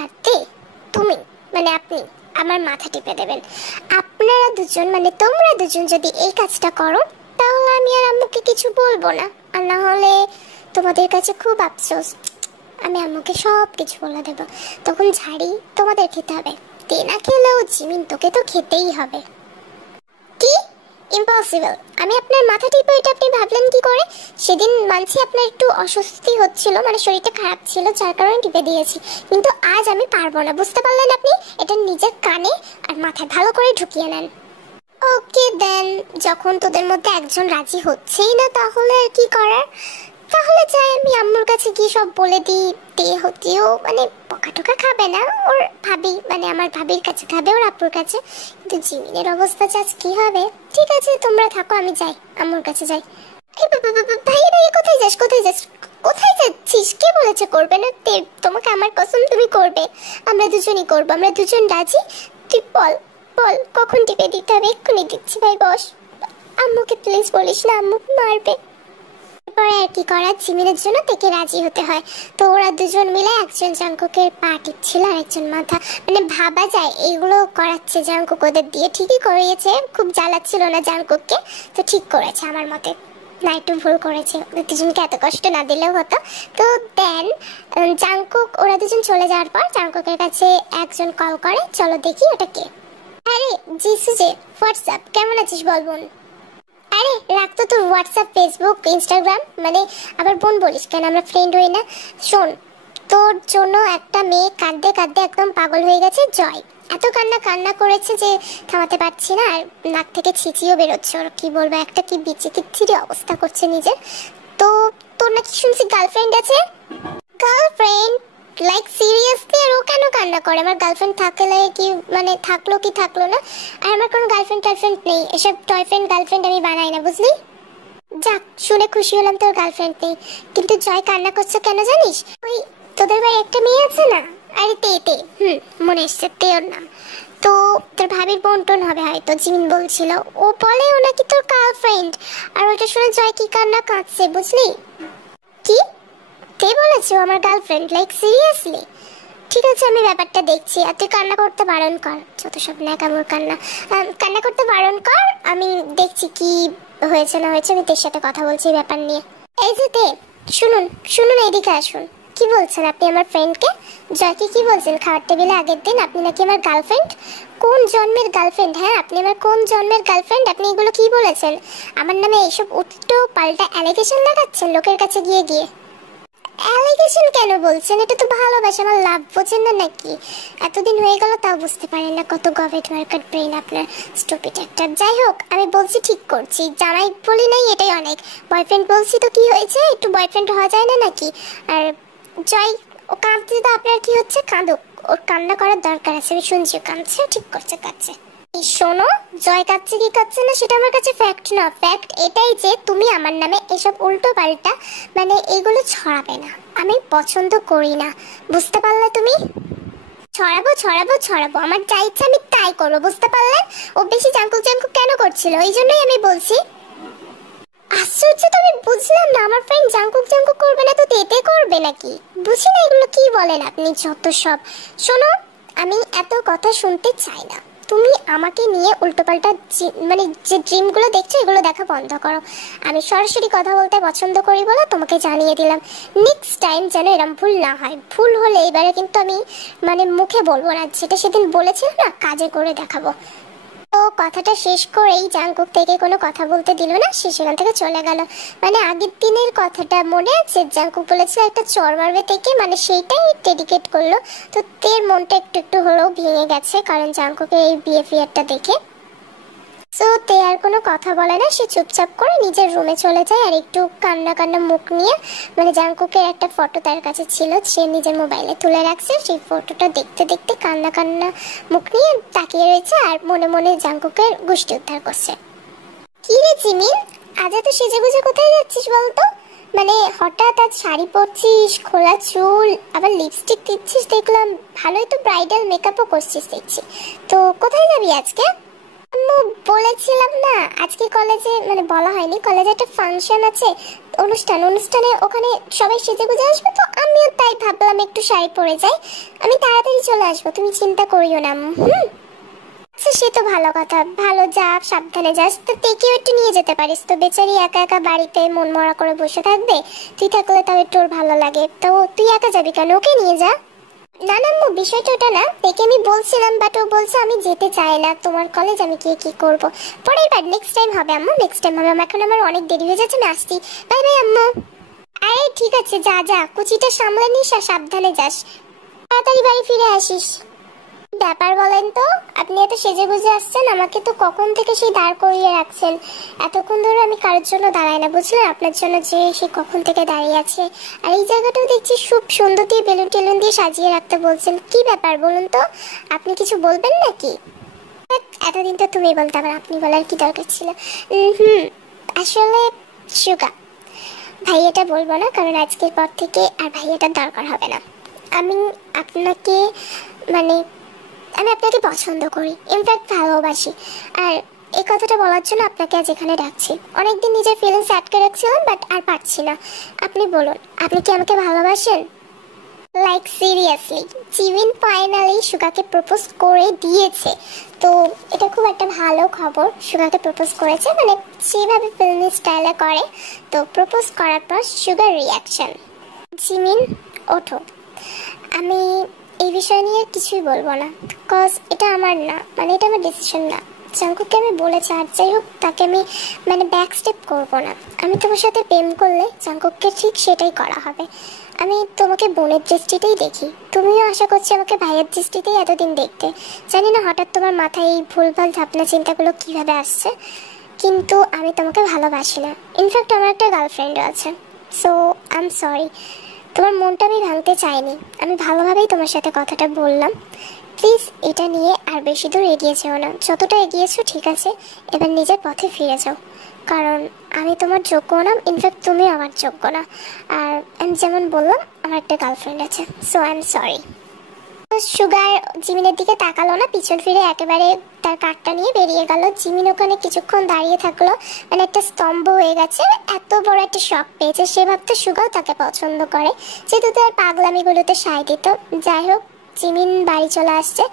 আর তে তুমি মানে আপনি আমার মাথা টিপে দেবেন। আপনারা দুজন মানে তোমরা দুজন যদি এই কাজটা করো তাহলে আমি আর আম্মুকে কিছু বলবো না, আর না হলে তোমাদের কাছে খুব আফসোস, আমি আম্মুকে সব কিছু বলে দেবো। তখন ঝাড়ি তোমাদের খেতে হবে, তে না খেলেও জিমিন তোকে তো খেতেই হবে। কি ইম্পসিবল, আমি আপনার মাথা টিপে এটা আপনি ভাবলেন কি করে? সেদিন মানছি আপনার একটু অস্বস্তি হচ্ছিল, মানে শরীরটা খারাপ ছিল যার কারণে টিপে দিয়েছি, কিন্তু আজ আমি পারবো না, বুঝতে পারলেন? আপনি এটা নিজের কানে আর মাথায় ভালো করে ঢুকিয়ে নেন। ওকে দেন, যখন তোদের মধ্যে একজন রাজি হচ্ছেই না তাহলে আর কি করার, তাহলে চাই আমি আম্মুর কাছে গিয়ে সব বলে দিই। তে হতেও মানে বকা টকা খাবে না, ওর ভাবি মানে আমার ভাবির কাছে খাবে, ওর আপুর কাছে। কিন্তু জিমিনের অবস্থা আজ কি হবে? ঠিক আছে তোমরা থাকো, আমি যাই আম্মুর কাছে যাই। ভাই ভাই কোথায় যাস, কোথায় যাস, কোথায় যাচ্ছিস? কে বলেছে করবে না? তে তোমাকে আমার কসম তুমি করবে, আমরা দুজনই করবো, আমরা দুজন রাজি। তুই বল বল কখন টিপে দিতে হবে? এক্ষুনি দিচ্ছি ভাই, বস। আম্মুকে প্লিজ বলিস না, আম্মু মারবে। পরে আর কি করার, জিমিনের জন্য থেকে রাজি হতে হয়। তো ওরা দুজন মিলে একজন জাঙ্কুকের পা টিপছিল আর একজন মাথা, মানে ভাবা যায় এইগুলো করাচ্ছে জাঙ্কুক ওদের দিয়ে। ঠিকই করিয়েছে, খুব জ্বালাচ্ছিল না জাঙ্কুককে, তো ঠিক করেছে আমার মতে, না একটু ভুল করেছে, ওদের দুজনকে এত কষ্ট না দিলেও হতো। তো দেন জাঙ্কুক ওরা দুজন চলে যাওয়ার পর জাঙ্কুকের কাছে একজন কল করে, চলো দেখি ওটা কে। আরে জিসু যে, হোয়াটসঅ্যাপ, কেমন আছিস বল বোন? আরে রাখতো তোর হোয়াটসঅ্যাপ ফেসবুক ইনস্টাগ্রাম, মানে আবার বোন বলিস কেন, আমরা ফ্রেন্ড হই না? শোন, তোর জন্য একটা মেয়ে কাঁদতে কাঁদতে একদম পাগল হয়ে গেছে, জয়। এত কান্না কান্না করেছে যে থামাতে পারছি না, আর নাক থেকে ছিচিও বেরোচ্ছে ওর, কি বলবো, একটা কি বিচিকিচ্ছিরি অবস্থা করছে নিজের। তো তোর নাকি শুনছি গার্লফ্রেন্ড আছে? গার্লফ্রেন্ড? Like seriously? আর ও কেন কান্না করে? আমার গার্লফ্রেন্ড থাকলে কি মানে থাকলো কি থাকলো না, আর আমার কোনো গার্লফ্রেন্ড টার্লফ্রেন্ড নেই, এসব টয়ফ্রেন্ড গার্লফ্রেন্ড আমি বানাই না, বুঝলি? যাক শুনে খুশি হলাম তোর গার্লফ্রেন্ড নেই, কিন্তু জয় কান্না করছে কেন জানিস? ওই তোদের ভাই একটা মেয়ে আছে না, আরে তে তে, মনে এসছে, তে ওর নাম। তো তোর ভাবির বোন টোন হবে হয়তো, জিমিন বলছিল, ও বলে ও নাকি তোর গার্লফ্রেন্ড। আর ওটা শুনে জয় কি কান্না কাঁদছে, বুঝলি? কি তে বলেছে আমার গার্লফ্রেন্ড? Like seriously? ঠিক আছে আমি ব্যাপারটা দেখছি, আর তুই কান্না করতে বারণ কর, যত সব ন্যাকামোর কান্না, কান্না করতে বারণ কর, আমি দেখছি কি হয়েছে না হয়েছে, আমি তোর সাথে কথা বলছি ব্যাপার নিয়ে। এই যে তে, শুনুন শুনুন, এইদিকে আসুন। কি বলছেন আপনি আমার ফ্রেন্ডকে? জয়কে কি বলছেন খাওয়ার টেবিলে আগের দিন আপনি নাকি আমার গার্লফ্রেন্ড? কোন জন্মের গার্লফ্রেন্ড? হ্যাঁ আপনি আমার কোন জন্মের গার্লফ্রেন্ড? আপনি এগুলো কি বলেছেন? আমার নামে এইসব উল্টো পাল্টা অ্যালিগেশন লাগাচ্ছেন লোকের কাছে গিয়ে গিয়ে। অ্যালিগেশন কেন বলছেন? এটা তো ভালোবাসা, আমার লাভ বোঝেন না নাকি? এতদিন হয়ে গেল তাও বুঝতে পারেন না, কত গভেট মার্কেট ব্রেন আপনার, স্টুপিড একটা। যাই হোক আমি বলছি ঠিক করছি, জামাই বলি নাই এটাই অনেক, বয়ফ্রেন্ড বলছি তো কি হয়েছে, একটু বয়ফ্রেন্ড হওয়া যায় না নাকি? আর জয় ও কাঁদছে তো আপনার কি হচ্ছে? কাঁদুক, ওর কান্না করার দরকার আছে, আমি শুনছি কাঁদছে, ঠিক করছে কাঁদছে। শোনো, জয় কাচ্ছে কি কাচ্ছে না সেটা আমার কাছে ফ্যাক্ট না, ফ্যাক্ট এটাই যে তুমি আমার নামে এসব উল্টো পাল্টা মানে এগুলো ছড়াবে না, আমি পছন্দ করি না, বুঝতে পারলে তুমি? ছড়াবো ছড়াবো ছড়াবো, আমার যা ইচ্ছা আমি তাই করবো, বুঝতে পারলে? ও বেশি জাঙ্কুক জাঙ্কুক কেন করছিল, এই জন্যই আমি বলছি। আশ্চর্য তো, আমি বুঝলাম না, আমার ফ্রেন্ড জাঙ্কুক জাঙ্কুক করবে না তো তেতে করবে নাকি? বুঝি না এগুলো কি বলেন আপনি যত সব। শোনো, আমি এত কথা শুনতে চাই না, তুমি আমাকে নিয়ে উল্টোপাল্টা মানে যে ড্রিমগুলো দেখছো এগুলো দেখা বন্ধ করো। আমি সরাসরি কথা বলতে পছন্দ করি বলে তোমাকে জানিয়ে দিলাম, নেক্সট টাইম যেন এরম ভুল না হয়, ভুল হলে এবারে কিন্তু আমি মানে মুখে বলবো না, যেটা সেদিন বলেছিলাম না কাজে করে দেখাবো। তো কথাটা শেষ করেই জাঙ্কুক থেকে কোনো কথা বলতে দিল না, সে সেখান থেকে চলে গেল। মানে আগের দিনের কথাটা মনে আছে, জাঙ্কুক বলেছিল একটা চড় মারবে থেকে, মানে সেইটাই ডেডিকেট করলো। তো তের মনটা একটু একটু হলেও ভেঙে গেছে, কারণ জাঙ্কুকের এই বিহেভিয়ারটা দেখে। সো তে আর কোনো কথা বলে না, সে চুপচাপ করে নিজের রুমে চলে যায়, আর একটু কান্না কান্না মুখ নিয়ে, মানে জাঙ্কুকের একটা ফটো তার কাছে ছিল, সে নিজের মোবাইলে তুলে রাখছে, সেই ফটোটা দেখতে দেখতে কান্না কান্না মুখ নিয়ে তাকিয়ে রয়েছে, আর মনে মনে জাঙ্কুকের গোষ্ঠী উদ্ধার করছে। কি রে জিমিন, আজ এত সেজে গুজে কোথায় যাচ্ছিস বলতো? মানে হঠাৎ আজ শাড়ি পরছিস, খোলা চুল, আবার লিপস্টিক দিচ্ছিস দেখলাম, ভালোই তো ব্রাইডাল মেকআপও করছিস দেখছি, তো কোথায় যাবি আজকে? আম্মু বলেছিলাম না আজকে কলেজে, মানে বলা হয়নি, কলেজে একটা ফাংশন আছে, অনুষ্ঠানে ওখানে সবাই সেজেগুজে আসবে, তো আমিও তাই ভাবলাম একটু শাড়ি পরে যাই। আমি তাড়াতাড়ি চলে আসবো, তুমি চিন্তা করিও না আম্মু। আচ্ছা সে তো ভালো কথা, ভালো যা, সাবধানে যাস। তো তেকেও একটু নিয়ে যেতে পারিস, তো বেচারি একা একা বাড়িতে মন মরা করে বসে থাকবে, তুই থাকলে তাও একটু ওর ভালো লাগে। তো তুই একা যাবি কেন, ওকে নিয়ে যা। না না আম্মু, বিষয়টা ওটা না, দেখে আমি বলছিলাম, বাট ও বলছে আমি যেতে চাই না তোমার কলেজ, আমি গিয়ে কি করব। পরের বার নেক্সট টাইম হবে আম্মু, নেক্সট টাইম হবে। এখন আমার অনেক দেরি হয়ে যাচ্ছে, আমি আসছি। বাই বাই আম্মু। আরে ঠিক আছে, যা যা, কুচিটা সামলে নিস আর সাবধানে যাস, তাড়াতাড়ি বাড়ি ফিরে আসিস। ব্যাপার বলেন তো, আপনি এত সেজে গুজে আসছেন, আমাকে তো কখন থেকে সেই দাঁড় করিয়ে রাখছেন। এতক্ষণ ধরে আমি কারোর জন্য দাঁড়াই না বুঝলেন, আপনার জন্য যে সে কখন থেকে দাঁড়িয়ে আছে। আর এই জায়গাটাও দেখছি খুব সুন্দর দিয়ে বেলুন টেলুন দিয়ে সাজিয়ে রাখতে বলছেন, কি ব্যাপার বলুন তো, আপনি কিছু বলবেন নাকি? এতদিন তো তুমি বলতে, আবার আপনি বলার কি দরকার ছিল? আসলে সুগা, ভাইয়াটা বলবো না, কারণ আজকের পর থেকে আর ভাইয়াটার দরকার হবে না। আমি আপনাকে, মানে আমি আপনাকে পছন্দ করি, ইনফ্যাক্ট ভালোবাসি। আর এই কথাটা বলার জন্য আপনাকে আজ এখানে ডাকছি। অনেকদিন নিজের ফিলিংস আটকে রাখছিলাম, বাট আর পারছি না। আপনি বলুন, আপনি কি আমাকে ভালোবাসেন? লাইক সিরিয়াসলি, জিমিন ফাইনালি সুগাকে প্রপোজ করে দিয়েছে। তো এটা খুব একটা ভালো খবর, সুগাকে প্রপোজ করেছে, মানে যেভাবে ফিল্মি স্টাইলে করে। তো প্রপোজ করার পর সুগার রিয়াকশন, জিমিন ওঠো। আমি এই বিষয় নিয়ে কিছুই বলবো না, বিকজ এটা আমার না, মানে এটা আমার ডিসিশন না। জাঙ্কুককে আমি বলেছি, আর যাই হোক তাকে আমি মানে ব্যাক স্টেপ করবো না। আমি তোমার সাথে প্রেম করলে জাঙ্কুককে ঠিক সেটাই করা হবে। আমি তোমাকে বোনের দৃষ্টিতেই দেখি, তুমিও আশা করছি আমাকে ভাইয়ের দৃষ্টিতেই এতদিন দেখতে। জানি না হঠাৎ তোমার মাথায় এই ভুলভাল ভাবনা চিন্তাগুলো কীভাবে আসছে, কিন্তু আমি তোমাকে ভালোবাসি না। ইনফ্যাক্ট আমার একটা গার্লফ্রেন্ডও আছে। সো আই এম সরি, তোমার মনটা আমি ভাঙতে চাইনি, আমি ভালোভাবেই তোমার সাথে কথাটা বললাম। প্লিজ এটা নিয়ে আর বেশি দূর এগিয়ে যেও না, যতটা এগিয়েছো ঠিক আছে, এবার নিজের পথে ফিরে যাও। কারণ আমি তোমার যোগ্য না, ইনফ্যাক্ট তুমিও আমার যোগ্য না। আর আমি যেমন বললাম, আমার একটা গার্লফ্রেন্ড আছে। So I am sorry. সুগার জিমিনের দিকে তাকালো না, পিছন ফিরে একেবারে তার কার্ডটা নিয়ে বেরিয়ে গেল। জিমিন ওখানে কিছুক্ষণ দাঁড়িয়ে থাকলো, মানে একটা স্তম্ভ হয়ে গেছে, এত বড় একটা শক পেয়েছে। সে ভাবতে সুগাও তাকে পছন্দ করে, যেহেতু তার পাগলামিগুলোতে সায় দিত। যাই হোক, জিমিন বাড়ি চলে আসছে।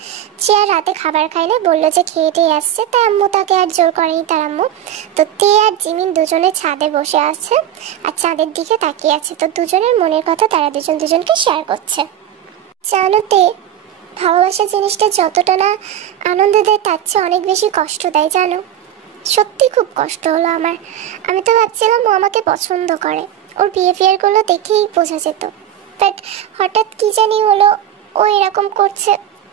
সে আর রাতে খাবার খায় না, বললো যে খেয়ে টেয়ে আসছে, তাই আম্মু তাকে আর জোর করেনি তার আম্মু। তো তে আর জিমিন দুজনে ছাদে বসে আছে আর চাঁদের দিকে তাকিয়ে আছে। তো দুজনের মনের কথা তারা দুজন দুজনকে শেয়ার করছে। জানো তে, ভালোবাসা জিনিসটা যতটা না আনন্দ দেয়, তার চেয়ে অনেক বেশি কষ্ট দেয় জানো। সত্যি খুব কষ্ট হলো আমার। আমি তো ভাবছিলাম ও আমাকে পছন্দ করে, ওর বিহেভিয়ারগুলো দেখেই বোঝা যেত, বাট হঠাৎ কি জানি হলো, ও এরকম করছে।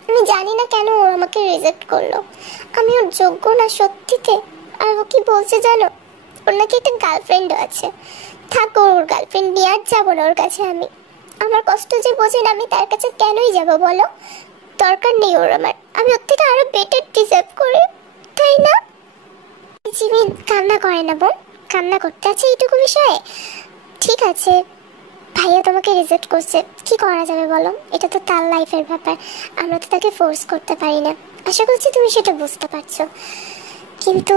আমি জানি না কেন ও আমাকে রিজেক্ট করলো, আমি ওর যোগ্য না সত্যিতে। আর ও কি বলছে জানো, ওর নাকি একটা গার্লফ্রেন্ডও আছে। থাকো, ওর গার্লফ্রেন্ড নিয়ে আর যাবো না ওর কাছে। আমার কষ্ট যে বোঝেন, আমি তার কাছে কেনই যাব বলো? দরকার নেই ওর আমার, আমি ওর থেকে আরো বেটার ডিজার্ভ করি, তাই না? জিমিন কান্না করে না বোন, কান্না করতে আছে এইটুকু বিষয়ে? ঠিক আছে, ভাইয়া তোমাকে রিজেক্ট করছে, কি করা যাবে বলো? এটা তো তার লাইফের ব্যাপার, আমরা তো তাকে ফোর্স করতে পারি না। আশা করছি তুমি সেটা বুঝতে পারছো। কিন্তু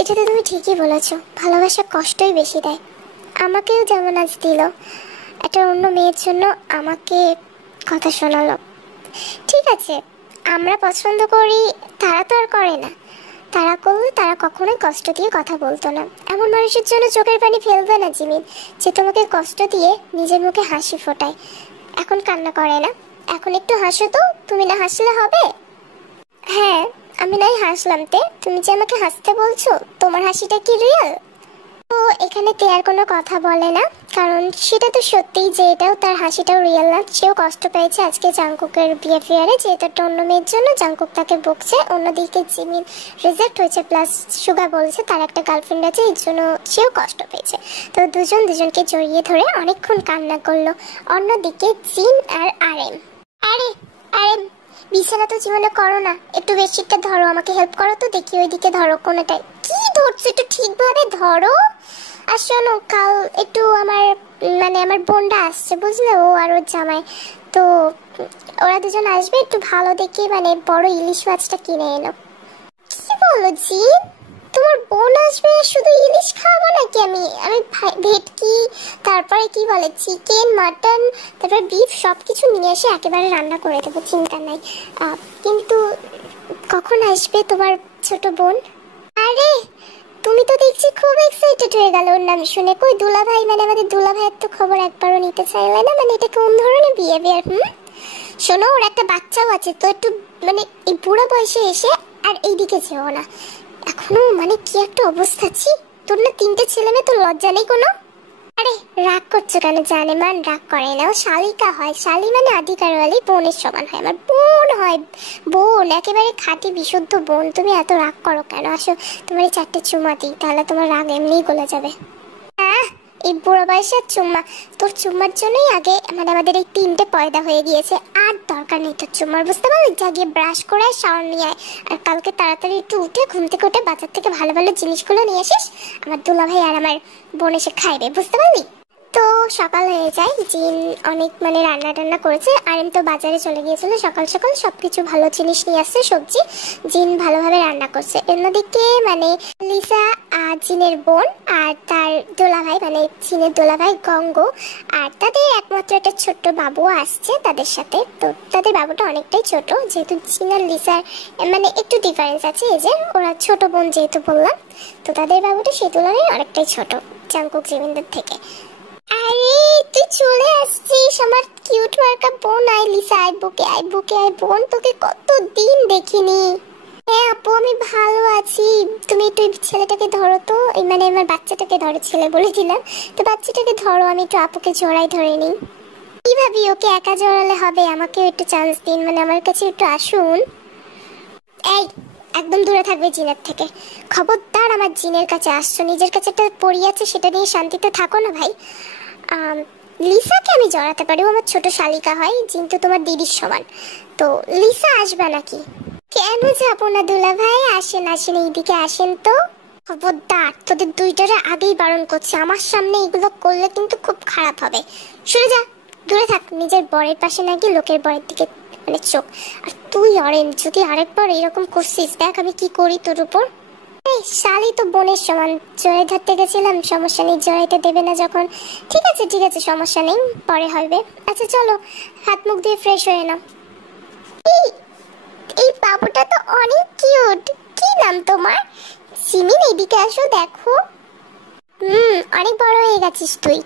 এটা তো তুমি ঠিকই বলেছো, ভালোবাসা কষ্টই বেশি দেয়। আমাকেও যেমন আজ দিল, একটা অন্য মেয়ের জন্য আমাকে কথা শোনালো। ঠিক আছে, আমরা পছন্দ করি, তারা তো আর করে না। তারা করলে তারা কখনোই কষ্ট দিয়ে কথা বলতো না। এমন মানুষের জন্য চোখের পানি ফেলবে না জিমিন, যে তোমাকে কষ্ট দিয়ে নিজের মুখে হাসি ফোটায়। এখন কান্না করে না, এখন একটু হাসো তো, তুমি না হাসলে হবে? হ্যাঁ, আমি নাই হাসলাম তে, তুমি যে আমাকে হাসতে বলছো, তোমার হাসিটা কি রিয়েল? তো এখানে তে আর কোনো কথা বলে না, কারণ সেটা তো সত্যিই যে এটাও তার হাসিটাও রিয়েল না। সেও কষ্ট পেয়েছে আজকে জাংকুকের বিহেভিয়ারে, যেহেতু একটা অন্য মেয়ের জন্য জাংকুক তাকে বকছে। অন্যদিকে জিমিন রিজেক্ট হয়েছে, প্লাস সুগা বলছে তার একটা গার্লফ্রেন্ড আছে, এর জন্য সেও কষ্ট পেয়েছে। তো দুজন দুজনকে জড়িয়ে ধরে অনেকক্ষণ কান্না করলো। অন্যদিকে জিন আর আরেম, আরে আরেম বিছানা তো জীবনে করো না, একটু বেডশিটটা ধরো, আমাকে হেল্প করো তো, দেখি ওইদিকে ধরো কোনোটাই। কি ধরছো, একটু ঠিকভাবে ধরো। আর শোনো, কাল একটু আমার বোনটা আসছে বুঝলে, ও আর ওর জামাই, তো ওরা দুজন আসবে, একটু ভালো দেখে বড় ইলিশ মাছটা কিনে এনো। কি বলো জিন? তোমার বোন আসবে, শুধু ইলিশ খাওয়াবো নাকি? আমি আমি ভেটকি, তারপরে কি বলে চিকেন, মাটন, তারপর বিফ সবকিছু নিয়ে এসে একেবারে রান্না করে দেবো, চিন্তা নাই। কিন্তু কখন আসবে তোমার ছোট বোন? আরে তুমি তো দেখছি খুব এক্সাইটেড হয়ে গেল ওর নাম শুনে। কই দুলা ভাই, মানে আমাদের দুলা ভাইয়ের তো খবর একবারও নিতে চাইলে না, মানে এটা কোন ধরনের বিহেভিয়ার? শোনো, ওর একটা বাচ্চাও আছে, তো একটু মানে এই বুড়া বয়সে এসে আর এইদিকে যেও না। এখনো মানে কি একটা অবস্থা। ছি, তোর না 3টে ছেলে মেয়ে, তোর লজ্জা নেই কোনো? আরে রাগ করছো কেন? জানে মান রাগ করে না, ও শালিকা হয়। শালি মানে অধিকারওয়ালি, বোনের সমান হয়, আমার বোন হয়। বোন, একেবারে খাঁটি বিশুদ্ধ বোন। তুমি এত রাগ করো কেন? আসো তোমার এই 4টে চুমা দিই, তাহলে তোমার রাগ এমনিই গলে যাবে। হ্যাঁ, এই বুড়ো বয়সের চুম্মা, তোর চুম্মার জন্যই আগে মানে আমাদের এই 3টে পয়দা হয়ে গিয়েছে। আর দরকার নেই তোর চুম্মার, বুঝতে পারলি? যা গিয়ে ব্রাশ করে শাওয়ার নিয়ে আয়, আর কালকে তাড়াতাড়ি একটু উঠে ঘুম থেকে উঠে বাজার থেকে ভালো ভালো জিনিসগুলো নিয়ে আসিস। আমার দুলা ভাই আর আমার বোন এসে খাইবে, বুঝতে পারলি? তো সকাল হয়ে যায়, জিন অনেক মানে রান্না টান্না করেছে, আর আমি তো বাজারে চলে গিয়েছিল সকাল সকাল, সবকিছু ভালো জিনিস নিয়ে আসছে, সবজি। জিন ভালোভাবে রান্না করছে। অন্যদিকে মানে লিসা আর জিনের বোন আর তার দোলাভাই, মানে জিনের দোলাভাই গঙ্গ, আর তাদের একমাত্র একটা ছোট্ট বাবু আসছে তাদের সাথে। তো তাদের বাবুটা অনেকটাই ছোট, যেহেতু জিন আর লিসার মানে একটু ডিফারেন্স আছে, এই যে ওরা ছোট বোন যেহেতু বললাম, তো তাদের বাবুটা সেই তুলনায় অনেকটাই ছোট জাংকুক জিমিনদের থেকে। আরে তুই চলে আসছিস, আমার কিউট মার্কা বোন। আয় লিসা, আয় বুকে, আয় বুকে, আয় বোন, তোকে কতদিন দেখিনি। হ্যাঁ আপু, আমি ভালো আছি। তুমি একটু ছেলেটাকে ধরো তো, এই মানে আমার বাচ্চাটাকে ধরো, ছেলে বলে দিলাম তো, বাচ্চাটাকে ধরো, আমি একটু আপুকে জড়াই ধরে নিই। কি ভাবি, ওকে একা জড়ালে হবে? আমাকেও একটু চান্স দিন, মানে আমার কাছে একটু আসুন। এই একদম দূরে থাকবে জিনের থেকে, খবরদার আমার জিনের কাছে আসছো। নিজের কাছে একটা পড়ি আছে, সেটা নিয়ে শান্তিতে থাকো না ভাই। লিসাকে আমি জড়াতে পারি, আমার ছোট শালিকা হয়, কিন্তু তোমার দিদির সমান। তো লিসা আসবে নাকি? কেন যাবো না দুলা ভাই, আসেন আসেন, এইদিকে আসেন তো। খবরদার, তোদের দুইটারে আগেই বারণ করছে, আমার সামনে এগুলো করলে কিন্তু খুব খারাপ হবে। সরে যা, দূরে থাক। নিজের বরের পাশে নাকি লোকের বরের দিকে মানে চোখ। আর তুই অরেন, যদি আরেকবার এরকম করছিস, দেখ আমি কি করি তোর উপর। এই শালি তো বোনের সমান, জড়াই ধরতে গেছিলাম, সমস্যা নেই, জড়াইতে দেবে না যখন। ঠিক আছে ঠিক আছে, সমস্যা নেই, পরে হবে। আচ্ছা চলো, হাত মুখ দিয়ে ফ্রেশ হয়ে নাও। এই এই বাবুটা তো অনেক কিউট। কি নাম তোমার? সিমিন, এদিকে আসো দেখো। অনেক বড় হয়ে গেছিস তুই।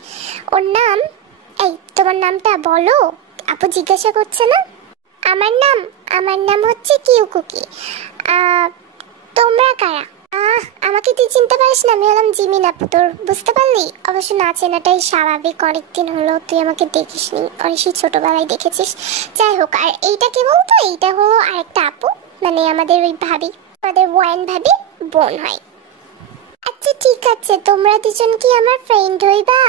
ওর নাম, এই তোমার নামটা বলো, আপু জিজ্ঞাসা করছে না। আমার নাম হচ্ছে কিউকুকি। তোমরা কারা? আমাকে তুই চিনতে পারিস না? আমি হলাম জিমিন আপু, তোর বুঝতে পারলি? অবশ্য না চেনাটাই স্বাভাবিক, অনেকদিন হলো তুই আমাকে দেখিসনি, অনেক ছোটবেলায় দেখেছিস। যাই হোক, আর এইটা কি বলতো, এইটা হলো আরেকটা আপু, মানে আমাদের ওই ভাবি, আমাদের ওয়াইন ভাবি বোন হয়। আচ্ছা ঠিক আছে, তোমরা দুজন কি আমার ফ্রেন্ড হইবা?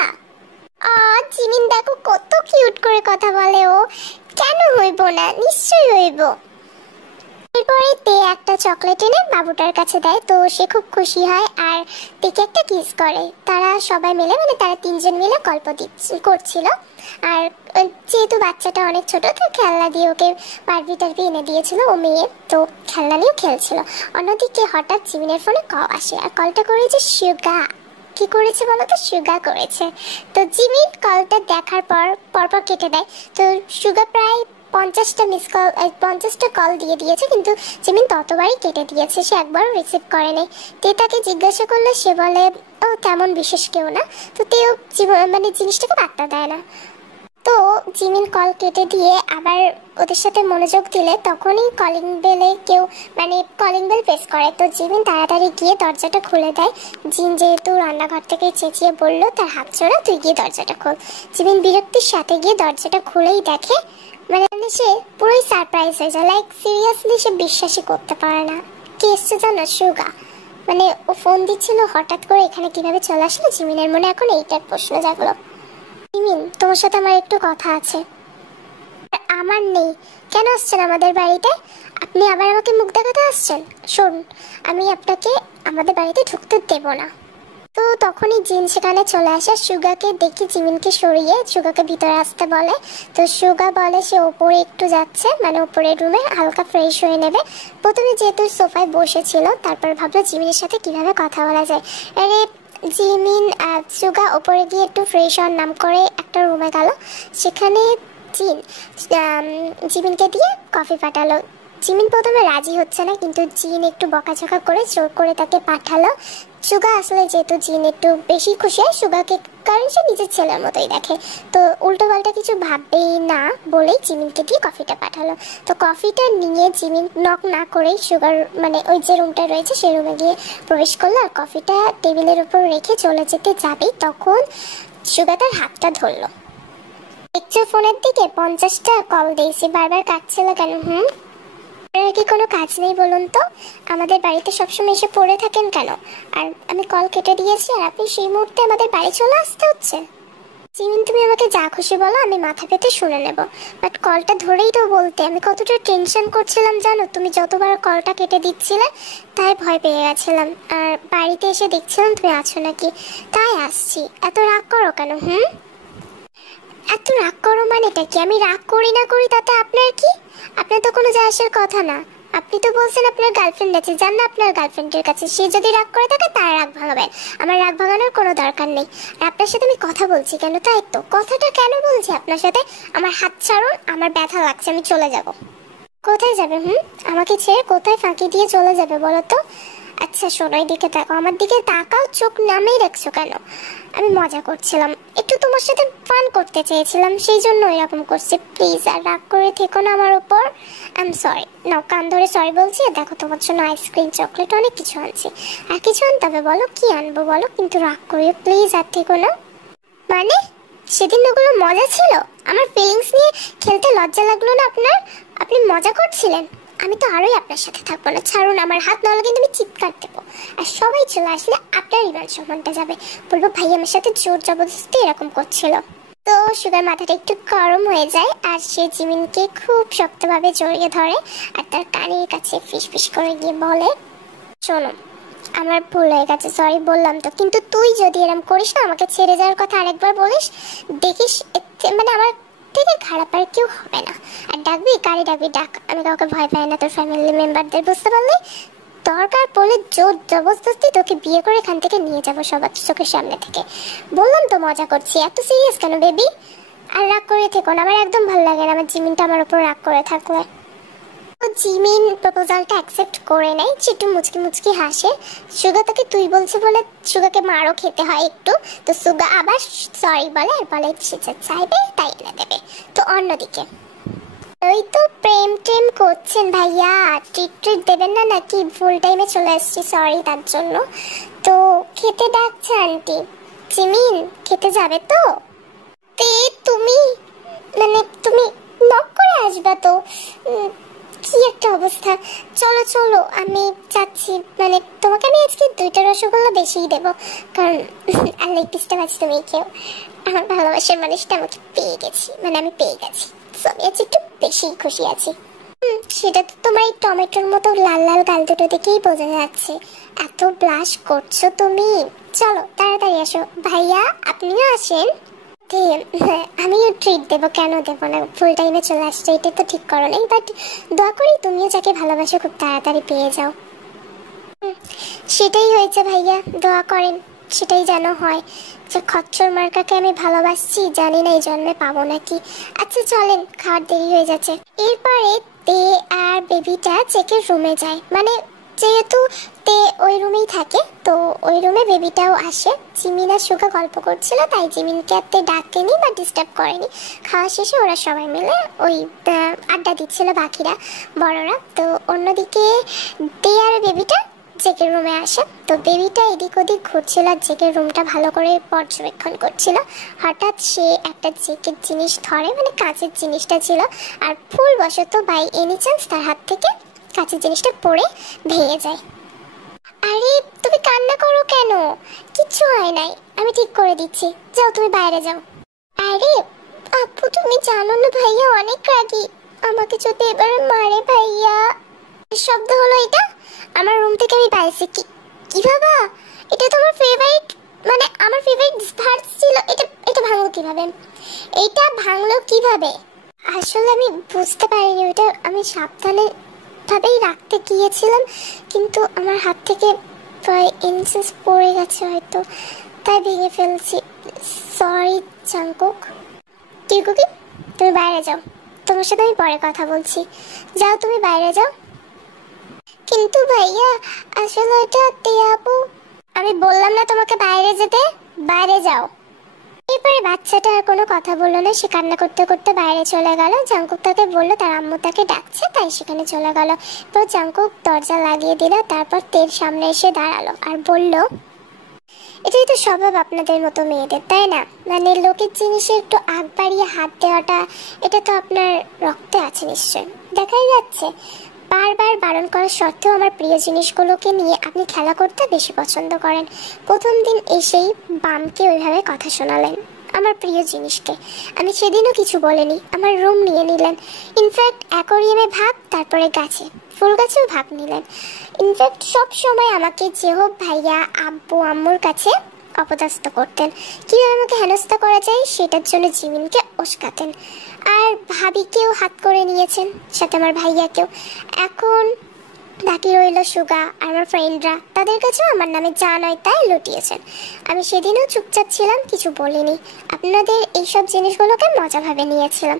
জিমিন দেখো কত কিউট করে কথা বলে ও। কেন হইব না, নিশ্চয়ই হইব। এরপরে তে একটা চকলেট এনে বাবুটার কাছে দেয়, তো সে খুব খুশি হয় আর তেকে একটা কিস করে। তারা সবাই মিলে মানে তারা 3জন মিলে গল্প করছিল। আর যেহেতু বাচ্চাটা অনেক ছোট, তো খেলনা দিয়ে ওকে বারবি টারবি এনে দিয়েছিল, ও মেয়ে তো খেলনা নিয়ে খেলছিল। অন্যদিকে হঠাৎ জিমিনের ফোনে কল আসে, আর কলটা করেছে সুগা। কি করেছে বলো তো? সুগা করেছে। তো জিমিন কলটা দেখার পর পরপর কেটে দেয়। তো সুগা প্রায় 50টা কল দিয়ে দিয়েছে, কিন্তু জিমিন ততবারই কেটে দিয়েছে, সে একবারও রিসিভ করেনি। তে তাকে জিজ্ঞাসা করলে সে বলে ও তেমন বিশেষ কেউ না। তো তেও মানে জিনিসটাকে পাত্তা দেয় না। তো জিমিন কল কেটে দিয়ে আবার ওদের সাথে মনোযোগ দিলে তখনই কলিং বেলে কেউ মানে কলিং বেল প্রেস করে। তো জিমিন তাড়াতাড়ি গিয়ে দরজাটা খুলে দেয়। জিন যেহেতু রান্নাঘর থেকে চেঁচিয়ে বললো তার হাত চড়া, তুই গিয়ে দরজাটা খোল। জিমিন বিরক্তির সাথে গিয়ে দরজাটা খুলেই দেখে, মানে সে পুরোই সারপ্রাইজ হয়ে যায়, লাইক সিরিয়াসলি সে বিশ্বাসই করতে পারে না। কে এসছে জানো? সুগা। মানে ও ফোন দিচ্ছিল, হঠাৎ করে এখানে কিভাবে চলে আসলো? জিমিনের মনে এখন এইটার প্রশ্ন জাগলো। জিমিন, তোমার সাথে আমার একটু কথা আছে। আমার নেই। কেন আসছেন আমাদের বাড়িতে? আপনি আবার আমাকে মুখ দেখাতে আসছেন? শুনুন, আমি আপনাকে আমাদের বাড়িতে ঢুকতে দেব না। তো তখনই জিন সেখানে চলে আসে, সুগাকে দেখে জিমিনকে সরিয়ে সুগাকে ভিতরে আসতে বলে। তো সুগা বলে সে ওপরে একটু যাচ্ছে, মানে ওপরের রুমে হালকা ফ্রেশ হয়ে নেবে। প্রথমে যেহেতু সোফায় বসেছিল, তারপর ভাবলো জিমিনের সাথে কিভাবে কথা বলা যায়। আরে জিমিন সুগা ওপরে গিয়ে একটু ফ্রেশ হওয়ার নাম করে একটা রুমে গেল। সেখানে জিন জিমিনকে দিয়ে কফি পাঠালো। জিমিন প্রথমে রাজি হচ্ছে না, কিন্তু জিন একটু বকাঝকা করে জোর করে তাকে পাঠালো। সুগা আসলে যেহেতু জিন একটু বেশি খুশি হয় সুগাকে, কারণ সে নিজের ছেলের মতোই দেখে। তো উল্টো পাল্টা কিছু ভাববেই না বলেই জিমিনকে দিয়ে কফিটা পাঠালো। তো কফিটা নিয়ে জিমিন নক না করেই সুগার মানে ওই যে রুমটা রয়েছে সেই রুমে গিয়ে প্রবেশ করলো। আর কফিটা টেবিলের উপর রেখে চলে যেতে যাবেই তখন সুগা তার হাতটা ধরলো। দেখছো ফোনের দিকে 50টা কল দিয়েছি, বারবার কাটছিল কেন? কি কোনো কাজ নেই বলুন তো? আমাদের বাড়িতে সবসময় এসে পড়ে থাকেন কেন? আর আমি কল কেটে দিয়েছি আর আপনি সেই মুহূর্তে আমাদের বাড়ি চলে আসতে হচ্ছে। জিমিন তুমি আমাকে যা খুশি বলো, আমি মাথা পেতে শুনে নেব, বাট কলটা ধরেই তো বলতে। আমি কতটা টেনশন করছিলাম জানো, তুমি যতবার কলটা কেটে দিচ্ছিলে তাই ভয় পেয়ে গেছিলাম। আর বাড়িতে এসে দেখছিলাম তুমি আছো নাকি, তাই আসছি। এত রাগ করো কেন? এত রাগ করো মানেটা কি? আমি রাগ করি না করি তাতে আপনার কি? আপনার তো কোনো যায় আসার কথা না। আপনি তো বলছেন আপনার গার্লফ্রেন্ড আছে, যান না আপনার গার্লফ্রেন্ডের কাছে, সে যদি রাগ করে থাকে তার রাগ ভাঙাবেন, আমার রাগ ভাঙানোর কোনো দরকার নেই। আর আপনার সাথে আমি কথা বলছি কেন? তাই তো, কথাটা কেন বলছি আপনার সাথে? আমার হাত ছাড়ুন, আমার ব্যথা লাগছে, আমি চলে যাব। কোথায় যাবে? আমাকে ছেড়ে কোথায় ফাঁকি দিয়ে চলে যাবে বলো তো? আচ্ছা শোনো, দিকে তাকাও, আমার দিকে তাকাও, চোখ নামেই রাখছো কেন? আমি মজা করছিলাম, একটু তোমার সাথে ফান করতে চেয়েছিলাম, সেই জন্য এরকম করছি। প্লিজ আর রাগ করে থেকো না আমার উপর। I am sorry. নাও কান ধরে সরি বলছি। দেখো তোমার জন্য আইসক্রিম, চকলেট, অনেক কিছু আনছি। আর কিছু আনতে হবে বলো? কি আনবো বলো, কিন্তু রাগ করে প্লিজ আর থেকো না। মানে সেদিন ওগুলো মজা ছিল? আমার ফিলিংস নিয়ে খেলতে লজ্জা লাগলো না আপনার? আপনি মজা করছিলেন। আমি তো আরোই আপনার সাথে থাকবো না, ছাড়ুন আমার হাত, নাহলে কিন্তু আমি চিৎকার দেবো। আর সবাই চলে আসলে আপনার ইমান সম্মানটা যাবে, বলবো ভাই আমার সাথে জোর জবরদস্তি এরকম করছিল। তো সুগার মাথাটা একটু গরম হয়ে যায় আর সে জিমিনকে খুব শক্তভাবে জড়িয়ে ধরে আর তার কানের কাছে ফিস ফিস করে গিয়ে বলে, শোনো আমার ভুল হয়ে গেছে, সরি বললাম তো, কিন্তু তুই যদি এরকম করিস না, আমাকে ছেড়ে যাওয়ার কথা আরেকবার বলিস, দেখিস মানে আমার থেকে খারাপ আর কেউ হবে না। আর ডাকবি, কারে ডাকবি ডাক, আমি কাউকে ভয় পাই না, তোর ফ্যামিলি মেম্বারদের, বুঝতে পারলি? দরকার পড়লে জোর জবরদস্তি তোকে বিয়ে করে এখান থেকে নিয়ে যাবো সবার চোখের সামনে থেকে। বললাম তো মজা করছি, এত সিরিয়াস কেন বেবি? আর রাগ করে থেকো না, আমার একদম ভালো লাগে না আমার জিমিনটা আমার উপর রাগ করে থাকলে। জিমিন প্রপোজালটা অ্যাকসেপ্ট করে নেয়, একটু মুচকি মুচকি হাসে। সুগা তাকে তুই বলছে বলে সুগাকে মারও খেতে হয় একটু। তো সুগা আবার সরি বলে আর বলে সে যা চাইবে তাই এনে দেবে। তো অন্যদিকে ওই তো প্রেম টেম করছেন ভাইয়া, ট্রিট ট্রিট দেবেন না নাকি? ফুল টাইমে চলে আসছি, সরি তার জন্য। তো খেতে ডাকছে আন্টি। জিমিন খেতে যাবে তো? তুমি মানে তুমি নক করে আসবা তো? কি একটা অবস্থা। চলো চলো আমি যাচ্ছি, মানে তোমাকে আমি আজকে 2টা রসগোল্লা বেশিই দেবো, কারণ আর লেগ পিসটা আছে তুমি কেউ। আমার ভালোবাসার মানুষটা আমাকে পেয়ে গেছি, মানে আমি পেয়ে গেছি, আমি আজ একটু বেশি খুশি আছি। সেটা তো তোমার এই টমেটোর মতো লাল লাল গাল দুটো দেখেই বোঝা যাচ্ছে। এত ব্লাশ করছো তুমি। চলো তাড়াতাড়ি আসো। ভাইয়া আপনিও আসেন। আমিও ট্রিট দেবো, কেন দেবো না? ফুল টাইমে চলে আসছে, এটা তো ঠিক করো নাই, বাট দোয়া করি তুমিও যাকে ভালোবাসো খুব তাড়াতাড়ি পেয়ে যাও। সেটাই হয়েছে ভাইয়া, দোয়া করেন সেটাই যেন হয়, যে খচ্চর মার্কাকে আমি ভালোবাসছি, জানি না এই জন্মে পাবো নাকি। আচ্ছা চলেন, খাওয়ার দেরি হয়ে যাচ্ছে। এরপরে তে আর বেবিটা চেকের রুমে যায়, মানে যেহেতু তে ওই রুমেই থাকে তো ওই রুমে বেবিটাও আসে। জিমিন আর সুগা গল্প করছিল, তাই জিমিনকে আর তে ডাকেনি বা ডিস্টার্ব করেনি। খাওয়া শেষে ওরা সবাই মিলে ওই আড্ডা দিচ্ছিল বাকিরা, বড়রা। তো অন্যদিকে তে আর বেবিটা জেকের রুমে আসে। তো বেবিটা এদিক ওদিক ঘুরছিল আর জেকের রুমটা ভালো করে পর্যবেক্ষণ করছিল। হঠাৎ সে একটা জেকের জিনিস ধরে, মানে কাঁচের জিনিসটা ছিল, আর ভুলবশত বাই এনি চান্স তার হাত থেকে কাঁচের জিনিসটা পড়ে ভেঙে যায়। আরে তুমি কান্না করো কেন? কিচ্ছু হয় নাই, আমি ঠিক করে দিচ্ছি, যাও তুমি বাইরে যাও। আরে আপু তুমি জানো না ভাইয়া অনেক রাগী, আমাকে যদি এবারে মারে ভাইয়া। শব্দ হলো এটা? আমার রুম থেকে আমি পাইছি। কি কি বাবা, এটা তোমার ফেভারিট মানে আমার ফেভারিট ভার্স ছিল, এটা এটা ভাঙলো কিভাবে? এটা ভাঙলো কিভাবে? আসলে আমি বুঝতে পারিনি, ওটা আমি সাবধানে ভাবেই রাখতে গিয়েছিলাম, কিন্তু আমার হাত থেকে প্রায় ইঞ্চেস পড়ে গেছে হয়তো, তাই ভেঙে ফেলছি। Sorry Jungkook. টিকুকি, তুমি বাইরে যাও, তোমার সাথে আমি পরে কথা বলছি। যাও, তুমি বাইরে যাও। কিন্তু ভাইয়া, আসলে এটা টিয়া আপু। আমি বললাম না তোমাকে বাইরে যেতে? বাইরে যাও। এরপরে বাচ্চাটা আর কোনো কথা বললো না, সে কান্না করতে করতে বাইরে চলে গেল। জাঙ্কুক তাকে বললো তার আম্মু তাকে ডাকছে, তাই সেখানে চলে গেল। তো জাঙ্কুক দরজা লাগিয়ে দিল, তারপর তের সামনে এসে দাঁড়ালো আর বলল, এটাই তো স্বভাব আপনাদের মতো মেয়েদের, তাই না? মানে লোকের জিনিসে একটু আগ বাড়িয়ে হাত দেওয়াটা, এটা তো আপনার রক্তে আছে নিশ্চয়, দেখাই যাচ্ছে। বারবার বারণ করার সত্ত্বেও আমার প্রিয় জিনিসগুলোকে নিয়ে আপনি খেলা করতে বেশি পছন্দ করেন। প্রথম দিন এসেই বামকে ওইভাবে কথা শোনালেন আমার প্রিয় জিনিসকে। আমি সেদিনও কিছু বলিনি, আমার রুম নিয়ে নিলেন। ইনফ্যাক্ট অ্যাকোরিয়ামে ভাগ, তারপরে গাছে, ফুল গাছেও ভাগ নিলেন। ইনফ্যাক্ট সব সময় আমাকে যেহব ভাইয়া আব্বু আম্মুর কাছে অপদস্থ করতেন। কীভাবে আমাকে হেনস্থা করা যায় সেটার জন্য জিমিনকে উস্কাতেন। আর ভাবিকেও হাত করে নিয়েছেন, সাথে আমার ভাইয়াকেও। এখন বাকি রইল সুগা আর আমার ফ্রেন্ডরা, তাদের কাছেও আমার নামে যা নয় তাই লুটিয়েছেন। আমি সেদিনও চুপচাপ ছিলাম, কিছু বলিনি। আপনাদের এইসব জিনিসগুলোকে মজাভাবে নিয়েছিলাম।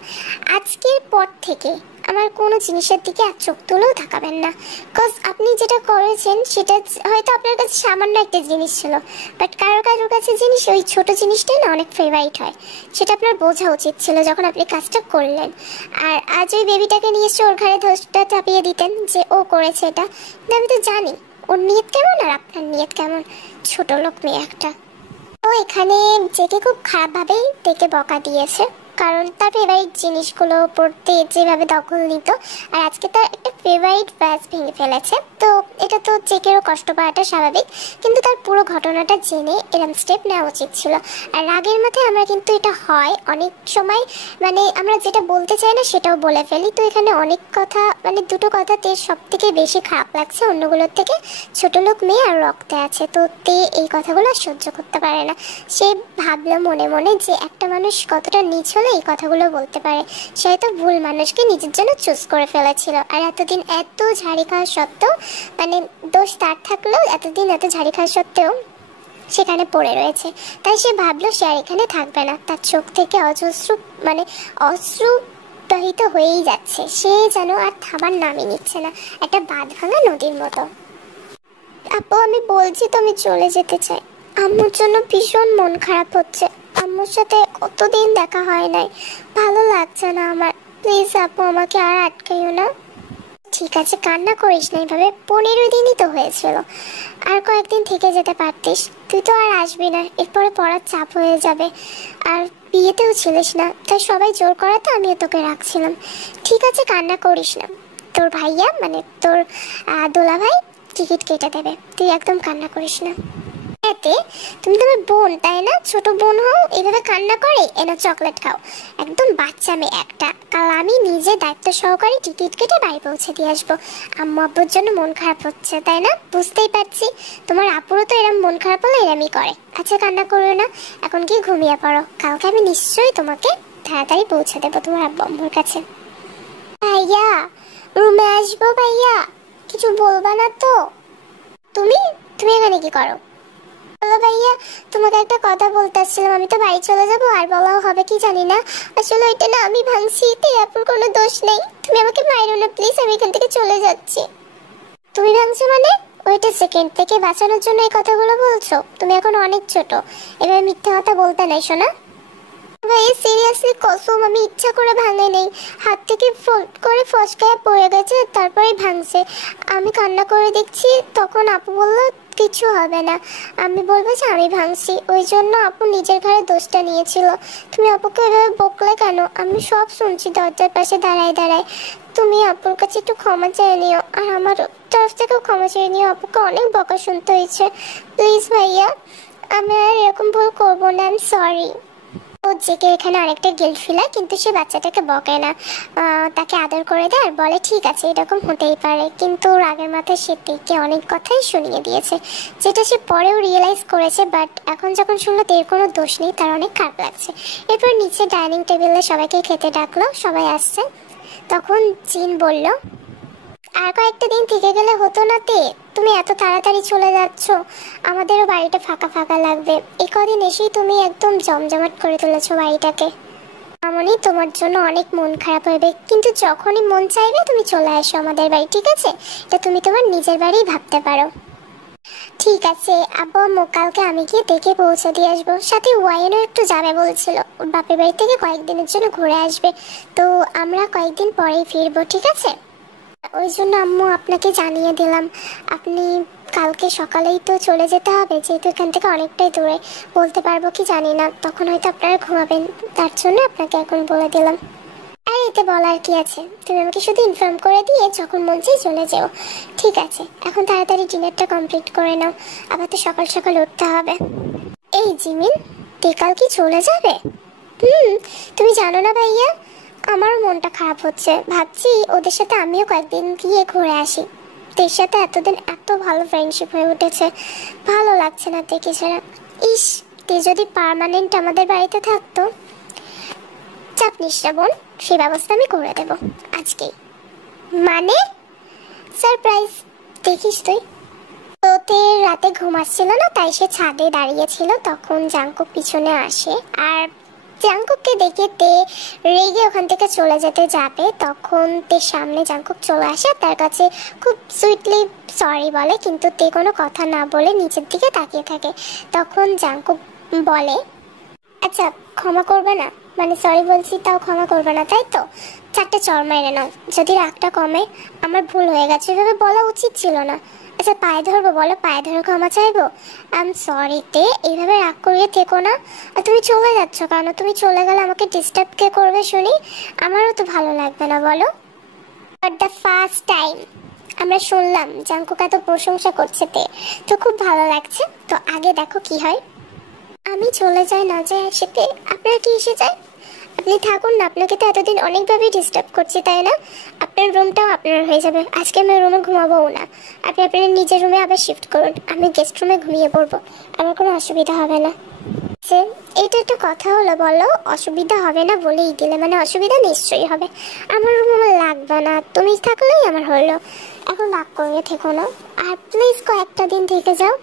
আজকের পর থেকে আমার কোনো জিনিসের দিকে আর চোখ তুলেও তাকাবেন না। কজ আপনি যেটা করেছেন সেটা হয়তো আপনার কাছে সামান্য একটা জিনিস ছিল, বাট কারোর কারোর কাছে জিনিস ওই ছোট জিনিসটাই না অনেক ফেভারিট হয়। সেটা আপনার বোঝা উচিত ছিল যখন আপনি কাজটা করলেন। আর আজ ওই বেবিটাকে নিয়ে এসে ওর ঘাড়ে ধোসটা চাপিয়ে দিতেন যে ও করেছে এটা। কিন্তু আমি তো জানি ওর নিয়ত কেমন আর আপনার নিয়ত কেমন, ছোট লোক মেয়ে একটা। ও এখানে যেকে খুব খারাপভাবেই ডেকে বকা দিয়েছে, কারণ তার ফেভারিট জিনিসগুলো পড়তে যেভাবে দখল নিত, আর আজকে তার একটা ফেভারিট ব্যাচ ভেঙে ফেলেছে। তো এটা তো চেকেরও কষ্ট পাওয়াটা স্বাভাবিক, কিন্তু তার পুরো ঘটনাটা জেনে এরম স্টেপ নেওয়া উচিত ছিল। আর রাগের মাথায় আমরা কিন্তু এটা হয় অনেক সময়, মানে আমরা যেটা বলতে চাই না সেটাও বলে ফেলি। তো এখানে অনেক কথা, মানে দুটো কথাতে সব থেকে বেশি খারাপ লাগছে অন্যগুলোর থেকে, ছোট লোক মেয়ে আর রক্তে আছে। তো তে এই কথাগুলো আর সহ্য করতে পারে না। সে ভাবলো মনে মনে যে একটা মানুষ কতটা নিচ হলে এই কথাগুলো বলতে পারে। সে হয়তো ভুল মানুষকে নিজের জন্য চুজ করে ফেলেছিল। আর এতদিন এত ঝাড়ি খাওয়া সত্ত্বেও, মানে দোষ তার থাকলেও এতদিন এত ঝাড়ি খাওয়া সত্ত্বেও সেখানে পড়ে রয়েছে। তাই সে ভাবলো সে আর এখানে থাকবে না। তার চোখ থেকে অজস্র, মানে অশ্রু প্রবাহিত হয়েই যাচ্ছে। সে যেন আর থামার নামই নিচ্ছে না, একটা বাঁধ ভাঙা নদীর মতো। আপু, আমি বলছি তো আমি চলে যেতে চাই। আম্মুর জন্য ভীষণ মন খারাপ হচ্ছে। আম্মুর সাথে কতদিন দেখা হয় নাই, ভালো লাগছে না আমার। প্লিজ আপু, আমাকে আর আটকাইও না। ঠিক আছে, কান্না করিস না এইভাবে, 15 দিনই তো হয়েছিল, আর কয়েকদিন থেকে যেতে পারতিস। তুই তো আর আসবি না, এরপরে পড়ার চাপ হয়ে যাবে, আর বিয়েতেও ছিলিস না, তাই সবাই জোর করাতে আমিও তোকে রাখছিলাম। ঠিক আছে, কান্না করিস না। তোর ভাইয়া, মানে তোর দোলা ভাই টিকিট কেটে দেবে, তুই একদম কান্না করিস না। এতে তুমি তোমার বোন, তাই না? ছোট বোন হও, এইভাবে কান্না করে এনো চকলেট খাও, একদম বাচ্চা মেয়ে একটা। কাল আমি নিজে দায়িত্ব সহকারে টিকিট কেটে বাড়ি পৌঁছে দিয়ে আসবো। আম্মু আব্বুর জন্য মন খারাপ হচ্ছে, তাই না? বুঝতেই পারছি, তোমার আপুরও তো এরম মন খারাপ হলে এরমই করে। আচ্ছা, কান্না করো না, এখন কি ঘুমিয়ে পড়ো। কালকে আমি নিশ্চয়ই তোমাকে তাড়াতাড়ি পৌঁছে দেবো তোমার আব্বু আম্মুর কাছে। ভাইয়া, রুমে আসবো ভাইয়া, কিছু বলবা না তো? তুমি তুমি এখানে কি করো? হ্যালো ভাইয়া, তোমাকে একটা কথা বলতে আসছিলাম। আমি তো বাড়ি চলে যাবো, আর বলাও হবে কি জানি না। আসলে ওইটা না আমি ভাঙছি, আপুর কোনো দোষ নেই। তুমি আমাকে মাইরো না প্লিজ, আমি এখান থেকে চলে যাচ্ছি। তুমি ভাঙছো মানে? ওইটা সেকেন্ড থেকে বাঁচানোর জন্য এই কথাগুলো বলছো? তুমি এখন অনেক ছোট, এবার মিথ্যা কথা বলতে নাই শোনা। ভাই সিরিয়াসলি কসম, আমি ইচ্ছা করে ভাঙে নেই, হাত থেকে ফট করে ফসকায় পড়ে গেছে, তারপরে ভাঙছে। আমি কান্না করে দেখছি, তখন আপু বলল কিছু হবে না, আমি বলবো যে আমি ভাঙছি। ওই জন্য আপু নিজের ঘরে দোষটা নিয়েছিল। তুমি আপুকে এভাবে বকলে কেন? আমি সব শুনছি দরজার পাশে দাঁড়ায় দাঁড়ায়। তুমি আপুর কাছে একটু ক্ষমা চেয়ে নিও, আর আমার তরফ থেকেও ক্ষমা চেয়ে নিও। আপুকে অনেক বকা শুনতে হয়েছে। প্লিজ ভাইয়া, আমি আর এরকম ভুল করবো না, আই এম সরি। ও জেকে এখানে অনেকটা গিল্ট ফিল হয়, কিন্তু সে বাচ্চাটাকে বকে না, তাকে আদর করে দেয় আর বলে ঠিক আছে এরকম হতেই পারে। কিন্তু রাগের মাথায় সে তেকে অনেক কথাই শুনিয়ে দিয়েছে, যেটা সে পরেও রিয়েলাইজ করেছে। বাট এখন যখন শুনলো তের কোনো দোষ নেই, তার অনেক খারাপ লাগছে। এরপর নিচে ডাইনিং টেবিলে সবাইকে খেতে ডাকলো, সবাই আসছে। তখন জিন বলল, আর কয়েকটা দিন থেকে গেলে হতো না তে? তুমি এত তাড়াতাড়ি চলে যাচ্ছ, আমাদেরও বাড়িটা ফাঁকা ফাঁকা লাগবে। এই কদিন এসেই তুমি একদম জমজমাট করে তুলেছো বাড়িটাকে। এমনই তোমার জন্য অনেক মন খারাপ হবে, কিন্তু যখনই মন চাইবে তুমি চলে আসো আমাদের বাড়ি, ঠিক আছে? এটা তুমি তোমার নিজের বাড়ি ভাবতে পারো। ঠিক আছে আব্বু আম্মু, কালকে আমি গিয়ে দেখে পৌঁছে দিয়ে আসবো। সাথে ওয়াইনও একটু যাবে বলছিল, ওর বাপের বাড়ি থেকে কয়েকদিনের জন্য ঘুরে আসবে। তো আমরা কয়েকদিন পরেই ফিরবো, ঠিক আছে? ওই জন্য আম্মু আপনাকে জানিয়ে দিলাম। আপনি কালকে সকালেই তো চলে যেতে হবে, যেহেতু এখান থেকে অনেকটাই দূরে। বলতে পারবো কি জানি না, তখন হয়তো আপনারা ঘুমাবেন, তার জন্য আপনাকে এখন বলে দিলাম। আর এতে বলার কি আছে, তুমি আমাকে শুধু ইনফর্ম করে দিয়ে যখন মন চাই চলে যাও। ঠিক আছে, এখন তাড়াতাড়ি ডিনারটা কমপ্লিট করে নাও, আবার তো সকাল সকাল উঠতে হবে। এই জিমিন, তুই কাল কি চলে যাবে? তুমি জানো না ভাইয়া, আমারও মনটা খারাপ হচ্ছে। ভাবছি ওদের সাথে আমিও কয়েকদিন গিয়ে ঘুরে আসি। তোর সাথে এতদিন এত ভালো ফ্রেন্ডশিপ হয়ে উঠেছে, ভালো লাগছে না দেখে ছাড়া। ইস, তুই যদি পার্মানেন্ট আমাদের বাড়িতে থাকতো। চাপ নিস না বোন, সেই ব্যবস্থা আমি করে দেব আজকেই। মানে সারপ্রাইজ, দেখিস তুই। তোতে রাতে ঘুমাচ্ছিল না, তাই সে ছাদে দাঁড়িয়েছিল, তখন জাঙ্কুক পিছনে আসে। আর জাঙ্কুককে দেখে তে রেগে ওখান থেকে চলে যেতে যাবে, তখন তে সামনে জাঙ্কুক চলে আসে, তার কাছে খুব সুইটলি সরি বলে, কিন্তু তে কোনো কথা না বলে নিচের দিকে তাকিয়ে থাকে। তখন জাঙ্কুক বলে, আচ্ছা ক্ষমা করবে না? মানে সরি বলছি তাও ক্ষমা করবে না, তাই তো? 4টে চড় মেরে নাও, যদি রাগটা কমে। আমার ভুল হয়ে গেছে, এভাবে বলা উচিত ছিল না। আচ্ছা পায়ে ধরবো, বলো পায়ে ধরে ক্ষমা চাইবো? আই এম সরি তে, এইভাবে রাগ করিয়ে থেকো না। আর তুমি চলে যাচ্ছ কেন? তুমি চলে গেলে আমাকে ডিস্টার্ব কে করবে শুনি? আমারও তো ভালো লাগবে না, বলো? বাট দ্য ফার্স্ট টাইম আমরা শুনলাম জাঙ্কুক এত প্রশংসা করছে তে, তো খুব ভালো লাগছে। তো আগে দেখো কি হয়। আমি চলে যাই না যাই একসাথে, আপনার কি এসে যায়? আপনি থাকুন না, আপনাকে তো এতদিন অনেকভাবেই ডিস্টার্ব করছি, তাই না? আপনার রুমটাও আপনার হয়ে যাবে, আজকে আমি রুমে ঘুমাবোও না। আপনি আপনার নিজের রুমে আবার শিফট করুন, আমি গেস্ট রুমে ঘুমিয়ে পড়বো, আমার কোনো অসুবিধা হবে না। এটা একটা কথা হলো, বলো অসুবিধা হবে না বলেই দিলে, মানে অসুবিধা নিশ্চয়ই হবে। আমার রুম আমার লাগবে না, তুমি থাকলেই আমার হলো। এখন রাগ করিয়ে থেকো না, আর প্লিজ কয়েকটা দিন থেকে যাও।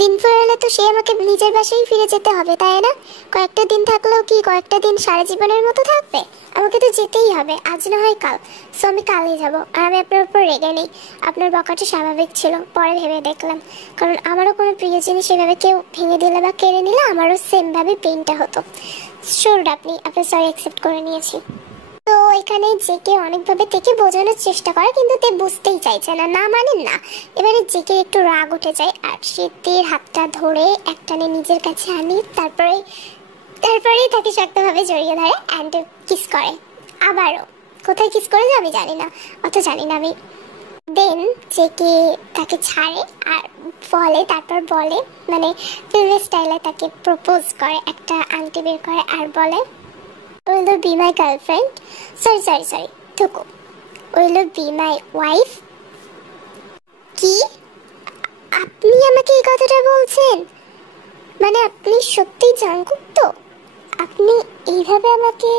দিন ফেরালে তো সে আমাকে নিজের বাসায় ফিরে যেতে হবে, তাই না? কয়েকটা দিন থাকলেও কি কয়েকটা দিন সারা জীবনের মতো থাকবে? আমাকে তো যেতেই হবে, আজ না হয় কাল। সো আমি কালই যাব। আর আমি আপনার উপর রেগে নেই, আপনার বকাটা স্বাভাবিক ছিল, পরে ভেবে দেখলাম। কারণ আমারও কোনো প্রিয় জিনিস এভাবে কেউ ভেঙে দিলে বা কেড়ে নিলে আমারও সেমভাবে পেইনটা হতো। শিওর আপনি আপনার সরি অ্যাকসেপ্ট করে নিয়েছি। তো এখানে জেকে অনেকভাবে থেকে বোঝানোর চেষ্টা করে, কিন্তু তে বুঝতেই চাইছে না, না মানে না। এবারে জেকে একটু রাগ উঠে যায়, আর সে তের হাতটা ধরে একটানে নিজের কাছে আনি, তারপরেই তাকে শক্তভাবে জড়িয়ে ধরে অ্যান্ড কিস করে। আবারও কোথায় কিস করে আমি জানি না, অত জানি না আমি। দেন জেকে তাকে ছাড়ে আর বলে, তারপর বলে মানে ফিল্মের স্টাইলে তাকে প্রপোজ করে, একটা আংটি বের করে আর বলে, will you be my girlfriend? Sorry, থুকু। Will you be my wife? কি? আপনি আমাকে এই কথাটা বলছেন? মানে আপনি সত্যি জাঙ্কুক তো? আপনি এইভাবে আমাকে...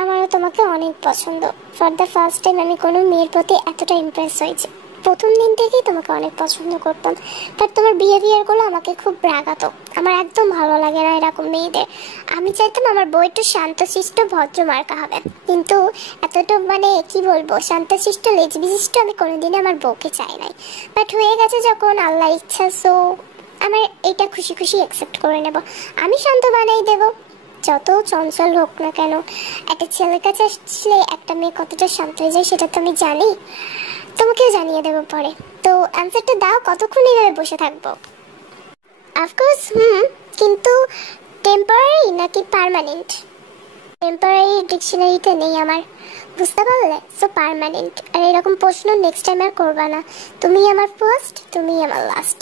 আমারও তোমাকে অনেক পছন্দ। ফর দ্য ফার্স্ট টাইম আমি কোনো মেয়ের প্রতি এতটা ইমপ্রেস হয়েছি। প্রথম দিন থেকেই তোমাকে অনেক পছন্দ করতাম, বাট তোমার বিহেভিয়ারগুলো আমাকে খুব রাগাতো। আমার একদম ভালো লাগে না এরকম মেয়েদের। আমি চাইতাম আমার বউ একটু শান্তশিষ্ট ভদ্র মার্কা হবে, কিন্তু এতটা মানে কি বলবো, শান্তশিষ্ট লেজবিশিষ্ট আমি কোনোদিনই আমার বউকে চাই নাই। বাট হয়ে গেছে যখন, আল্লাহর ইচ্ছা, সো আমার এটা খুশি খুশি অ্যাকসেপ্ট করে নেব। আমি শান্ত বানাই দেবো, যত চঞ্চল হোক না কেন। একটা ছেলের কাছে আসলে একটা মেয়ে কতটা শান্ত হয়ে যায় সেটা তো আমি জানি, তোমাকেও জানিয়ে দেবো পরে। তো অ্যান্সারটা দাও, কতক্ষণ এইভাবে বসে থাকবো? অফকোর্স কিন্তু টেম্পোরারি নাকি পার্মানেন্ট? টেম্পোরারি ডিকশনারিতে নেই আমার, বুঝতে পারলে? So permanent. আর এরকম প্রশ্ন নেক্সট টাইম আর করবা না। তুমি আমার ফার্স্ট, তুমি আমার লাস্ট।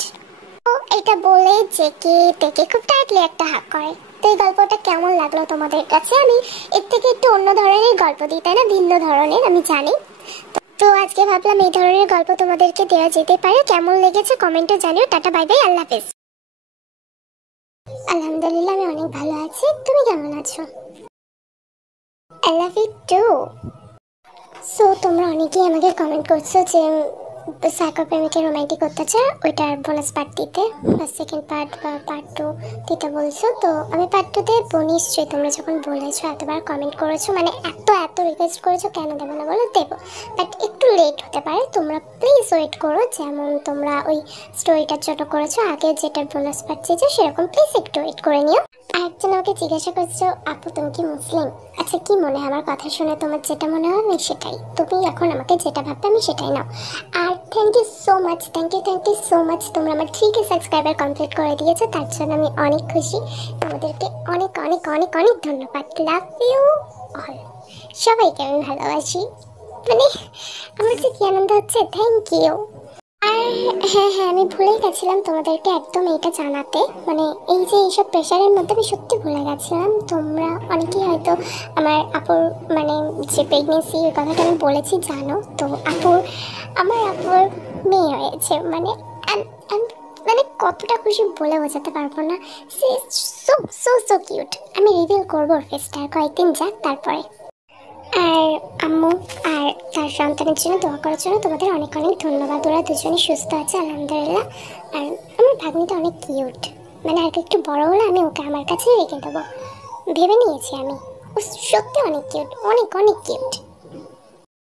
ও এটা বলে যে কে থেকে খুব টাইটলি একটা হাক করে। তো এই গল্পটা কেমন লাগলো তোমাদের কাছে? আমি এর থেকে একটু অন্য ধরনের গল্প দিই, তাই না? ভিন্ন ধরনের, আমি জানি। তো আজকে ভাবলাম এই ধরনের গল্প তোমাদেরকে দেওয়া যেতে পারে। কেমন লেগেছে কমেন্টে জানিও। টাটা, বাই বাই, আল্লাহ হাফেজ। আলহামদুলিল্লাহ, আমি অনেক ভালো আছি। তুমি কেমন আছো? I love you too. So তোমরা অনেকেই আমাকে কমেন্ট করছো যে সাইকো প্রেমিকের রোমান্টিক অত্যাচার ওইটার বোনাস পার্ট দিতে, বা সেকেন্ড পার্ট বা পার্ট 2 দিতে বলছো। তো আমি পার্ট 2 দেবো নিশ্চয়ই। তোমরা যখন বলেছো, এতবার কমেন্ট করেছো, মানে এত এত রিকোয়েস্ট করেছো, কেন দেবো না বলো? দেবো, বাট একটু লেট হতে পারে। তোমরা প্লিজ ওয়েট করো। যেমন তোমরা ওই স্টোরিটার জন্য করেছো আগে, যেটার বোনাস পার্ট চেয়েছো, সেরকম প্লিজ একটু ওয়েট করে নিও। আরেকজন আমাকে জিজ্ঞাসা করছো, আপু তুমি কি মুসলিম? আচ্ছা, কি মনে হয়? আমার কথা শুনে তোমার যেটা মনে হয় আমি সেটাই। তুমি এখন আমাকে যেটা ভাববে আমি সেটাই নাও। আর thank you so much, thank you so much. তোমরা আমার 3K সাবস্ক্রাইবার কমপ্লিট করে দিয়েছো, তার জন্য আমি অনেক খুশি। তোমাদেরকে অনেক অনেক অনেক অনেক ধন্যবাদ। Love you all. সবাইকে আমি ভালোবাসি। মানে আমার যে কি আনন্দ হচ্ছে। Thank you. আর হ্যাঁ হ্যাঁ, আমি ভুলে গেছিলাম তোমাদেরকে একদম এইটা জানাতে। মানে এই যে এইসব প্রেশারের মধ্যে আমি সত্যি ভুলে গেছিলাম। তোমরা অনেকেই হয়তো আমার আপুর মানে যে প্রেগনেন্সি ওই কথাটা আমি বলেছি জানো। তো আমার আপুর মেয়ে হয়েছে। মানে মানে কতটা খুশি বলে বোঝাতে পারবো না। Say so so so cute. আমি রিভিল করবো ওর ফেসটা, কয়েকদিন যাক তারপরে। আর আম্মু আর তার সন্তানের জন্য দোয়া করার জন্য তোমাদের অনেক অনেক ধন্যবাদ। ওরা দুজনই সুস্থ আছে আলহামদুলিল্লাহ। আর আমার ভাগ্নিটা অনেক কিউট। মানে আর একটু বড় হলে আমি ওকে আমার কাছে রেখে দেবো ভেবে নিয়েছি আমি। ও সত্যি অনেক কিউট, অনেক অনেক কিউট।